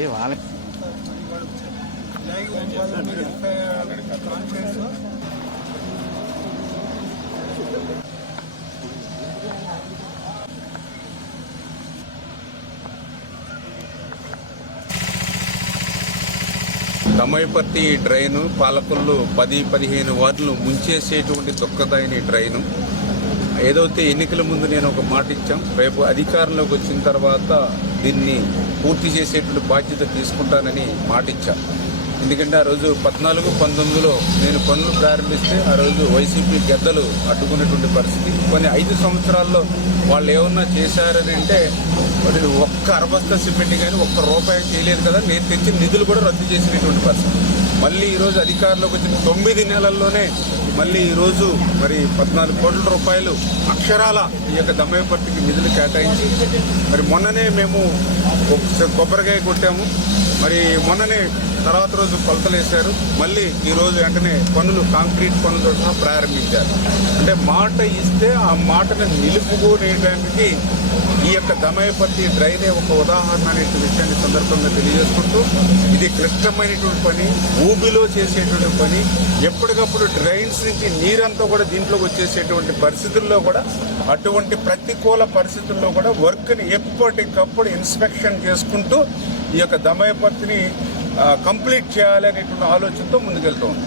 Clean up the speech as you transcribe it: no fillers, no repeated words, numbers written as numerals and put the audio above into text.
ये वाले దమయపర్తి డ్రైన్ పాలకొల్లు 10-15 వార్డులు ముంచేసేటువంటి దుఃఖదాయని డ్రైను. ఏదైతే ఎన్నికల ముందు నేను ఒక మాట ఇచ్చాం, రేపు అధికారంలోకి వచ్చిన తర్వాత దీన్ని పూర్తి చేసేటువంటి బాధ్యత తీసుకుంటానని మాట ఇచ్చా. ఎందుకంటే ఆ రోజు 14-19లో నేను పనులు ప్రారంభిస్తే ఆ రోజు వైసీపీ గద్దలు అడ్డుకునేటువంటి పరిస్థితి. కొన్ని 5 సంవత్సరాల్లో వాళ్ళు ఏమన్నా చేశారని అంటే మరి ఒక్క అరబస్తా సిమెంట్ కానీ ఒక్క రూపాయి చేయలేదు కదా. నేను తెచ్చిన నిధులు కూడా రద్దు చేసినటువంటి పరిస్థితి. మళ్ళీ ఈరోజు అధికారంలోకి వచ్చిన 9 నెలల్లోనే మళ్ళీ ఈరోజు మరి 14 కోట్ల రూపాయలు అక్షరాల ఈ యొక్క దమయపర్తికి నిధులు కేటాయించి మరి మొన్ననే మేము కొబ్బరికాయ కొట్టాము. మరి మొన్ననే తర్వాత రోజు కొలతలు వేశారు. మళ్ళీ ఈరోజు వెంటనే పనులు కాంక్రీట్ పనులతో సహా ప్రారంభించారు. అంటే మాట ఇస్తే ఆ మాటను నిలుపుకునేటానికి ఈ యొక్క దమయపర్తి డ్రైనే ఒక ఉదాహరణ అనే విషయాన్ని సందర్భంగా తెలియజేసుకుంటూ, ఇది క్లిష్టమైనటువంటి పని, ఊబిలో చేసేటువంటి పని. ఎప్పటికప్పుడు డ్రైన్స్ నుంచి నీరంతా కూడా దీంట్లోకి వచ్చేసేటువంటి పరిస్థితుల్లో కూడా, అటువంటి ప్రతికూల పరిస్థితుల్లో కూడా వర్క్ని ఎప్పటికప్పుడు ఇన్స్పెక్షన్ చేసుకుంటూ ఈ యొక్క దమయపర్తిని కంప్లీట్ చేయాలనేటువంటి ఆలోచనతో ముందుకెళ్తూ ఉంది.